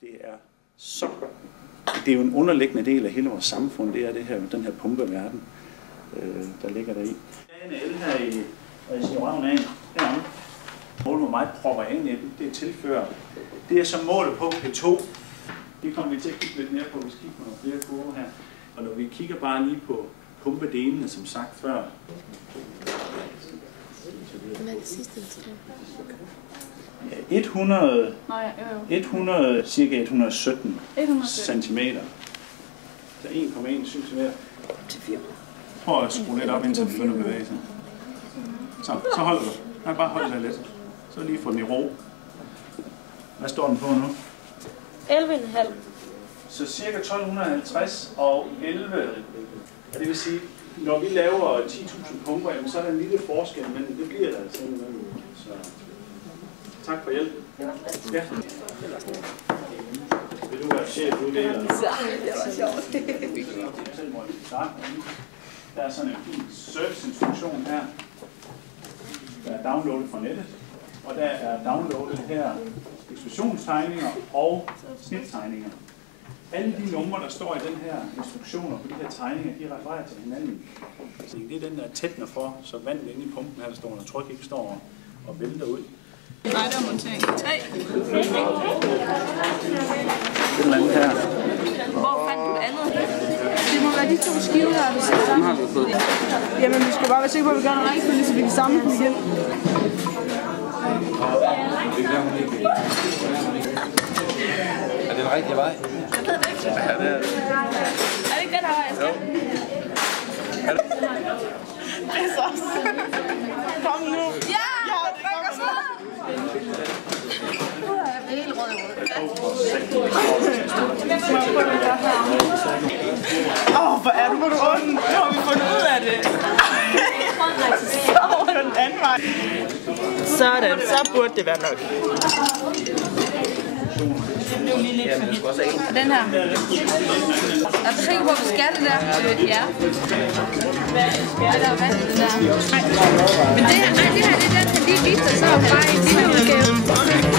Det er jo en underliggende del af hele vores samfund, det er den her pumpeverden, der ligger der i. Der er en el her i restauranten af heromme. Mål, hvor meget propper ind i det tilfører. Det er så målet på P2. Det kommer vi til at kigge lidt mere på, hvis vi kigger på nogle flere kurver her. Og når vi kigger bare lige på pumpedelene, som sagt før. Hvad er det sidste, Ja, 100, cirka 117 centimeter. Så 1,1 cm. Prøv at skrue lidt op, indtil den begynder at bevæge sig. Så holder du. Nej, bare hold det lidt. Så lige få den i ro. Hvad står den på nu? 11,5. Så cirka 1250 og 11. Det vil sige, når vi laver 10.000 pumper, så er der en lille forskel, men det bliver der altså. Så tak for hjælp. Ja. Vil du være chef uddeler? Det var sjovt. Der er sådan en fin serviceinstruktion her. Der er downloadet fra nettet, og der er downloadet her eksplosionstegninger og snittegninger. Alle de numre, der står i den her instruktioner på de her tegninger, de refererer til hinanden. Det er den, der tætner for, så vandet inde i pumpen her, der står under tryk, ikke står og vælter ud. Nej, der er montering. 3. Et eller andet her. Hvor fandt du det andet? Det må være de 2 skiver her, du sætter sammen. Jamen, vi skal bare være sikre på, at vi gør noget rigtigt, så vi kan samle dem igen. Er det den rigtige vej? Jeg ved det ikke. Ja, det er det. Er det ikke den her vej, jeg skal? Det er så. Kom nu. Ja! Det rykker så. Nu er jeg helt rød i hvor er du ond. Nu har vi fundet ud af det. Så over den anden vej. Sådan, så burde det være nok. Det er lige lidt for hit. Og den her. Er du sikker på, at vi skal det der? Ja. Er der vand i det der? Nej. Men det her, det er den, han lige viste sig så bare i en lille udgave.